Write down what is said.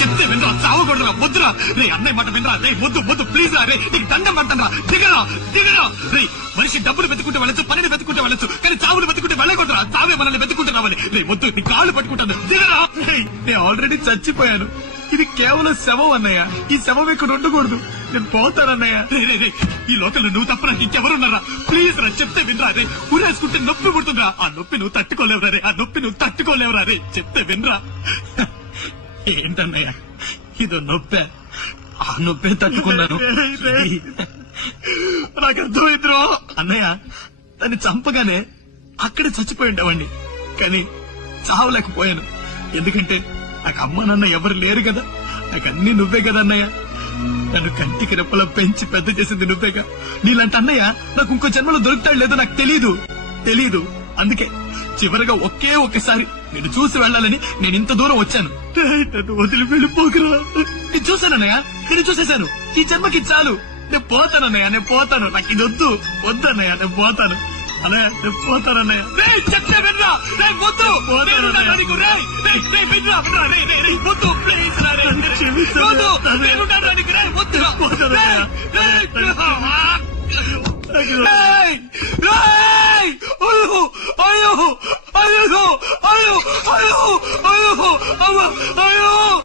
చెప్తే వినరా, చావకూడదురా, వద్దురా రే, అన్నయ్య మాట వినరా రే, వద్దు ప్లీజ్ రా రే, నీకు దండం పడతాను రా, దిగరా రే. మనిషి డబ్బులు వెతుకుంటే వెళ్ళచ్చు, పనిని వెతుకుంటే వెళ్ళచ్చు, కానీ చావులు వెతుకుంటే వెళ్ళకూడదురా. చావే మనల్ని వెతుకుంటే రావాలి రే, వద్దు, నీ కాళ్ళు పట్టుకుంటాను, దిగరా. నేను ఆల్రెడీ చచ్చిపోయాను, ఇది కేవలం శవం అన్నయ్య, ఈ శవం ఇక్కడ ఉండకూడదు, నేను పోతానన్నయ్య. ఈ లోకల్లో నువ్వు తప్ప నాకు ఇంకెవరున్నారా? ప్లీజ్ రా, చెప్తే వినరా రే, ఊరేసుకుంటే నొప్పి పుడుతుందిరా, ఆ నొప్పి నువ్వు తట్టుకోలేవురా రే, ఆ నొప్పి నువ్వు తట్టుకోలేవురా రే, చెప్తే వినరా. ఏంటన్నయ్య ఇదో నొప్పే, ఆ నొప్పే తట్టుకున్నాను. నాకు అర్థమైందిరో అన్నయ్య, దాన్ని చంపగానే అక్కడే చచ్చిపోయి ఉండేవాడిని, కానీ చావలేకపోయాను. ఎందుకంటే నాకు అమ్మ నాన్న ఎవరు లేరు కదా, నాకు అన్ని నువ్వే కదా అన్నయ్య. నన్ను కంటికి రెప్పలా పెంచి పెద్ద చేసింది నువ్వేగా. నీలాంటి అన్నయ్య నాకు ఇంకో జన్మలో దొరుకుతాడు లేదో నాకు తెలీదు. అందుకే చివరిగా ఒకే ఒక్కసారి నేను చూసి వెళ్ళాలని నేను ఇంత దూరం వచ్చాను. నన్ను వదిలి వెళ్ళిపోకురా. నేను చూశానన్నయ్య, నేను చూసేశాను, ఈ జన్మకి చాలు, నేను పోతానన్నయ్య, నేను పోతాను, నాకు ఇది వద్దన్నయ్య, నేను పోతాను అన్నయ్య, నేను పోతానన్నయ్య. చెప్తే వినరా, వద్దు, అయ్యో